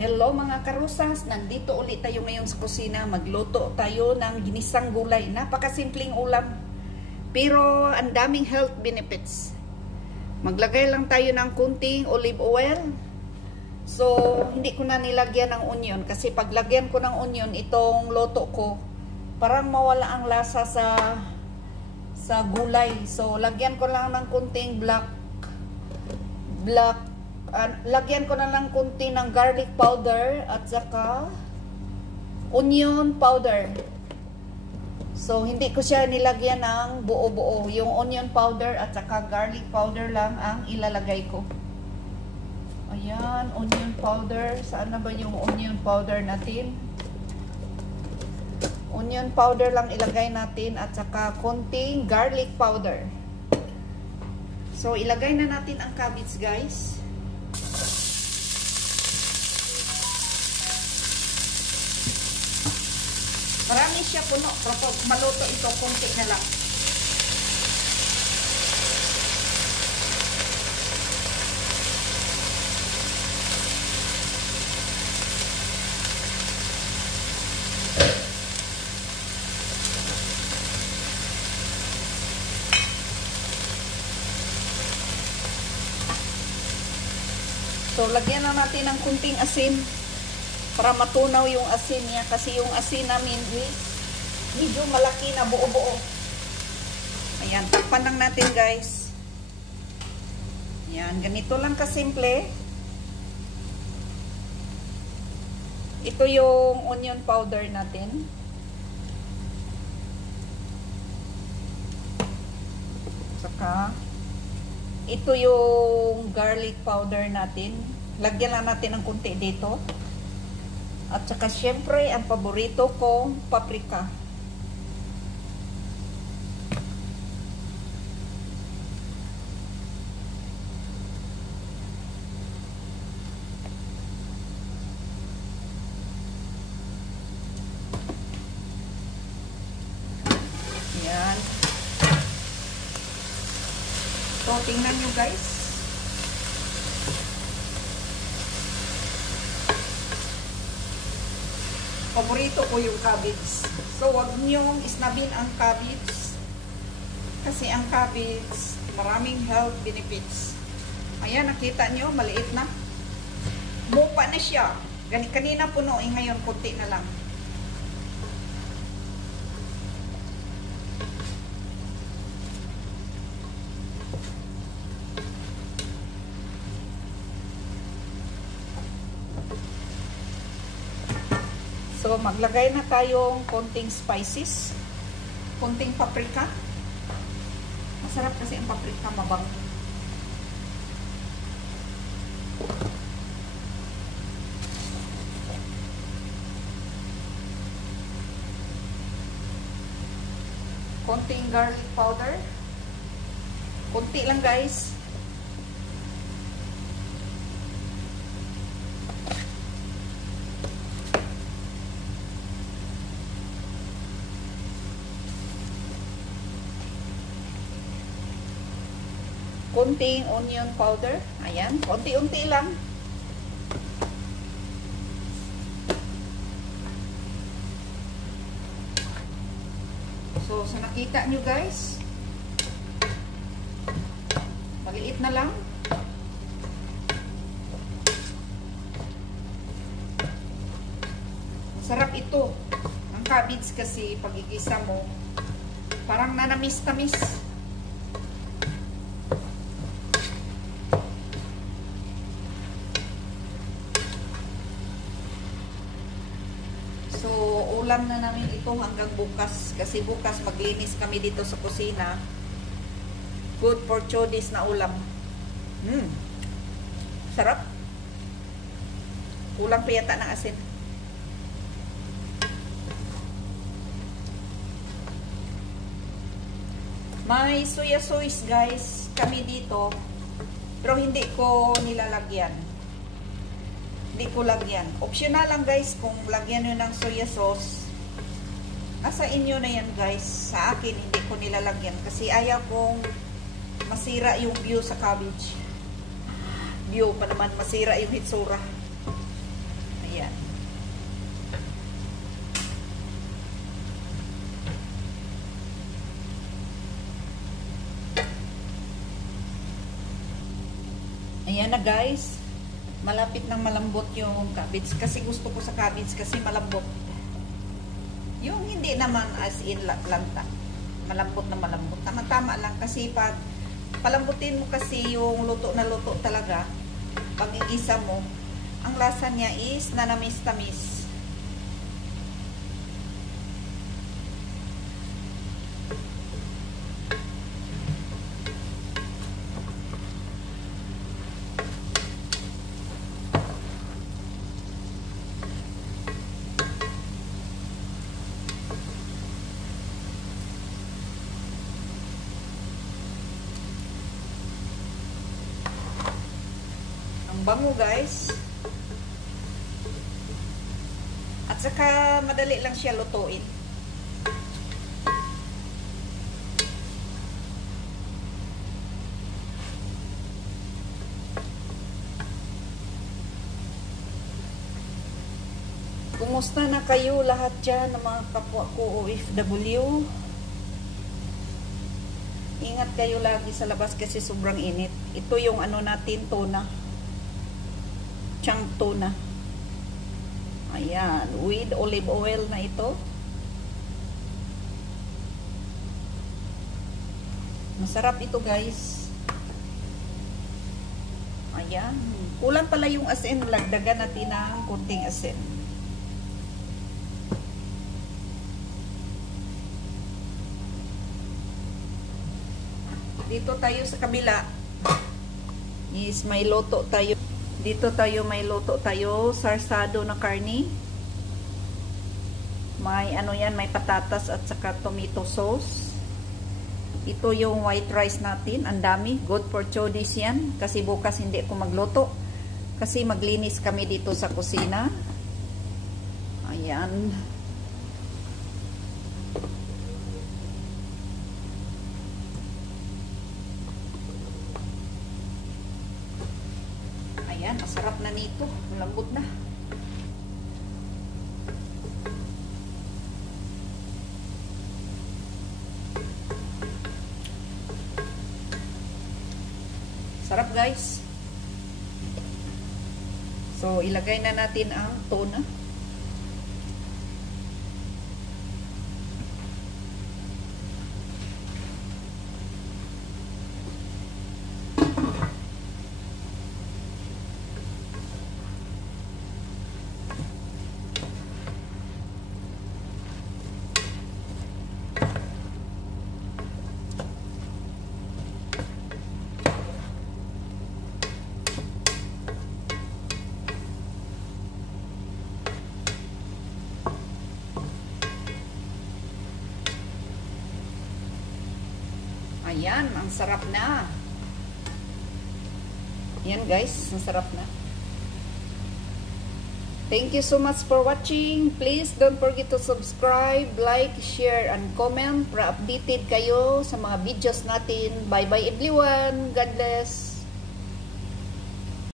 Hello mga karusas, nandito ulit tayo ngayon sa kusina. Magluto tayo ng ginisang gulay. Napakasimpleng ulam, pero ang daming health benefits. Maglagay lang tayo ng kunting olive oil. So, hindi ko na nilagyan ng onion kasi paglagyan ko ng onion, itong loto ko, parang mawala ang lasa sa gulay. So, lagyan ko lang ng kunting lagyan ko na lang kunti ng garlic powder at saka onion powder. So, hindi ko siya nilagyan ng buo-buo. Yung onion powder at saka garlic powder lang ang ilalagay ko. Ayan, onion powder. Saan na ba yung onion powder natin? Onion powder lang ilagay natin at saka kunting garlic powder. So, ilagay na natin ang cabbage, guys. Marami siya puno, pero pag maluto ito, konti na lang. So, lagyan na natin ng kunting asin para matunaw yung asin niya, kasi yung asin namin is medyo malaki na buo-buo. Ayan, takpan lang natin, guys. Ayan, ganito lang kasimple. Ito yung onion powder natin. Saka ito yung garlic powder natin. Lagyan lang natin ng kunti dito. At saka syempre, ang paborito kong paprika. Yan. So, tingnan nyo, guys. Paborito ko yung cabbage. So, wag niyong isnabin ang cabbage. Kasi ang cabbage, maraming health benefits. Ayan, nakita niyo, maliit na. Mupa na siya. Kanina puno, ngayon kunti na lang. So, maglagay na tayong konting spices. Konting paprika. Masarap kasi ang paprika, mabango. Konting garlic powder. Konti lang, guys. Konting onion powder. Ayan, konti-unti lang. So, sa nakita nyo, guys, maliit na lang. Sarap ito. Ang cabbage kasi, pag igisa mo, parang nanamis-tamis. So, ulam na namin ito hanggang bukas. Kasi bukas maglinis kami dito sa kusina. Good for 2 days na ulam. Sarap. Kulang pa yata ng asin. May soya sauce, guys, kami dito. Pero hindi ko nilalagyan. Hindi ko lagyan. Optional lang, guys, kung lagyan nyo ng soya sauce. Nasa inyo na yan, guys. Sa akin, hindi ko nilalagyan. Kasi ayaw kong masira yung view sa cabbage. View pa naman, masira yung hitsura. Ayan. Ayan na guys. Malapit nang malambot yung cabbage. Kasi gusto ko sa cabbage kasi malambot. Yung hindi naman as in lanta. Malambot na malambot. Tama-tama lang kasi pag palambutin mo kasi yung luto na luto talaga, pag igisa mo, ang lasa niya is nanamis-tamis. Bango guys. At saka madali lang siya lutuin. Kumusta na kayo lahat dyan ng mga kapwa ko OFW? Ingat kayo lagi sa labas kasi sobrang init. Ito yung ano natin, tuna. Chang tuna. Ayan, with olive oil na ito. Masarap ito guys. Ayan. Kulang pala yung asin. Lagdagan natin ng kunting asin. Dito tayo sa kabila. Is may loto tayo. Dito tayo may luto tayo, sarsado na karni. May ano yan, may patatas at saka tomato sauce. Ito yung white rice natin, ang dami, good for 2 days yan. Kasi bukas hindi ko magluto. Kasi maglinis kami dito sa kusina. Ayan. Ayan, masarap na nito. Malambot na. Sarap guys. So, ilagay na natin ang tuna. Ayan, ang sarap na. Ayan guys, ang sarap na. Thank you so much for watching. Please don't forget to subscribe, like, share, and comment para updated kayo sa mga videos natin. Bye bye everyone. God bless.